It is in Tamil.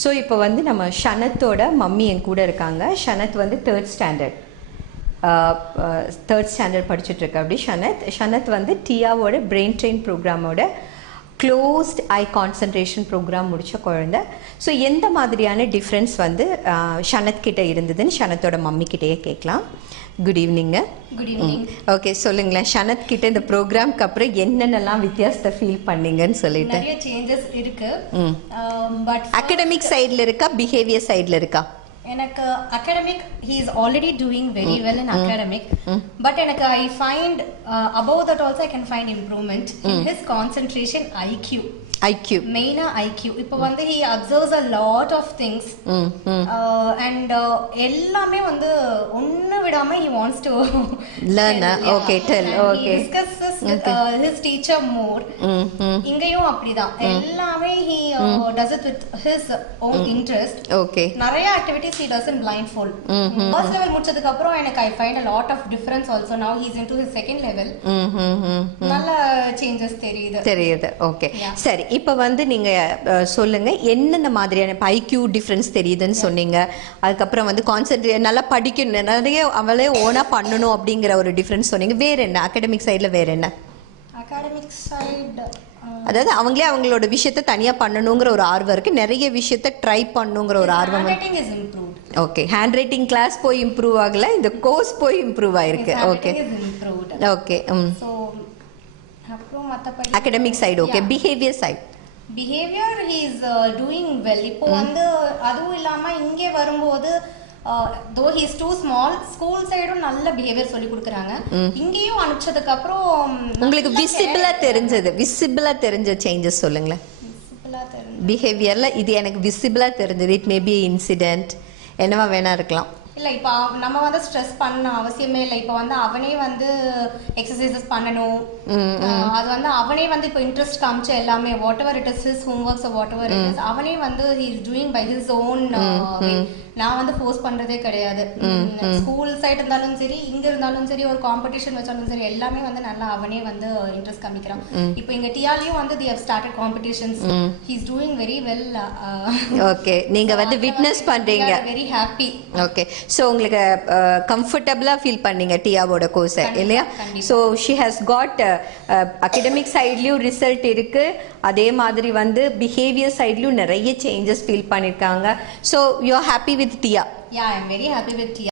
ஸோ இப்போ வந்து நம்ம ஷனத்தோட மம்மி என் கூட இருக்காங்க. ஷனத் வந்து தேர்ட் ஸ்டாண்டர்ட் படிச்சுட்ருக்க. அப்படி ஷனத் வந்து டியாவோட பிரெயின் ட்ரெயின் ப்ரோக்ராமோட க்ளோஸ்ட் ஐ கான்சன்ட்ரேஷன் ப்ரோக்ராம் முடித்த குழந்தை. ஸோ எந்த மாதிரியான டிஃப்ரென்ஸ் வந்து ஷனத் கிட்டே இருந்ததுன்னு ஷனத்தோட மம்மி கிட்டேயே கேட்கலாம். Good evening. Good evening. Okay, சொல்லுங்களேன் ஷனத் கிட்ட இந்த ப்ரோக்ராம்க்கு அப்புறம் என்னென்னலாம் வித்தியாசத்தை ஃபீல் பண்ணீங்கன்னு சொல்லிட்டு. நிறைய சேஞ்சஸ் இருக்கு. பட் அகடமிக் சைடில் இருக்கா, பிஹேவியர் சைடில் இருக்கா? எனக்கு academic he is already doing very well in academic, but எனக்கு I find above that also I can find improvement in his concentration IQ main IQ. இப்போ வந்து he observes a lot of things and எல்லாமே வந்து ஒண்ணு விடாம he wants to learn. Okay, tell. Okay, he discusses with his teacher more. இங்கேயும் அப்படிதான், எல்லாமே he does it with his own interest. Okay, நிறைய activities he does in blindfold. First level முடிச்சதுக்கு அப்புறம் எனக்கு I find a lot of difference also. Now he is into his second level. நல்ல சேஞ்சஸ் தெரியுது. ஓகே, சரி. இப்போ வந்து நீங்கள் சொல்லுங்கள் என்னென்ன மாதிரியான இப்போ ஐக்யூ டிஃப்ரென்ஸ் தெரியுதுன்னு சொன்னீங்க. அதுக்கப்புறம் வந்து கான்சென்ட்ரேட் நல்லா படிக்கணும், நிறைய அவளே ஓனாக பண்ணணும் அப்படிங்கிற ஒரு டிஃப்ரென்ஸ் சொன்னீங்க. வேறு என்ன அகடமிக் சைடில் வேறு என்ன? அகாடமிக் சைடு அதாவது அவங்களே அவங்களோட விஷயத்தை தனியாக பண்ணணுங்கிற ஒரு ஆர்வம் இருக்குது, நிறைய விஷயத்தை ட்ரை பண்ணுங்கிற ஒரு ஆர்வம். ஓகே, ஹேண்ட் ரைட்டிங் கிளாஸ் போய் இம்ப்ரூவ் ஆகலை, இந்த கோர்ஸ் போய் இம்ப்ரூவ் ஆயிருக்கு. Okay okay. Academic side okay. Behaviour he is doing well. இப்போ வந்து அதுவும் இல்லாம இங்கே வரும்போது though he is too small, school சைடும் நல்ல பிஹேவியர் சொல்லி கொடுக்குறாங்க. இங்கேயும் அனுப்பிச்சதுக்கு அப்புறம் உங்களுக்கு விசிபிளா தெரிஞ்ச சேஞ்சஸ் சொல்லுங்களேன். பிஹேவியர்ல இது எனக்கு விசிபிளா தெரிஞ்சது. இட் மே பி இன்சிடென்ட், என்னவா வேணா இருக்கலாம். இல்லை, இப்போ நம்ம வந்து ஸ்ட்ரெஸ் பண்ண அவசியமே இல்லை. இப்போ வந்து அவனே வந்து எக்ஸசைசஸ் பண்ணணும், அது வந்து அவனே வந்து இப்போ இன்ட்ரெஸ்ட் காமிச்சு எல்லாமே வாட் எவர் இட் இஸ் ஹிஸ் homeworks whatever it is அவனே வந்து he is doing by his own. நான் வந்து ஃபோர்ஸ் பண்றதே கிடையாது. ஸ்கூல் சைடு இருந்தாலும் சரி, இங்க இருந்தாலும் சரி, ஒரு காம்படிஷன் வச்சாலும் சரி, எல்லாமே வந்து நல்லா அவனே வந்து இன்ட்ரெஸ்ட் காமிக்கிறான். இப்போ இங்க டிஆர்லயும் வந்து they have started competitions. He is doing very well. Okay, நீங்க வந்து விட்னஸ் பண்றீங்க. Very happy. ஓகே, ஸோ உங்களுக்கு கம்ஃபர்டபுளாக ஃபீல் பண்ணீங்க டியாவோட கோர்ஸை இல்லையா? So she has got academic சைட்லேயும் ரிசல்ட் இருக்குது, அதே மாதிரி வந்து பிஹேவியர் சைட்லேயும் நிறைய சேஞ்சஸ் ஃபீல் பண்ணியிருக்காங்க. So you are happy with Tia? Yeah, I am very happy with Tia.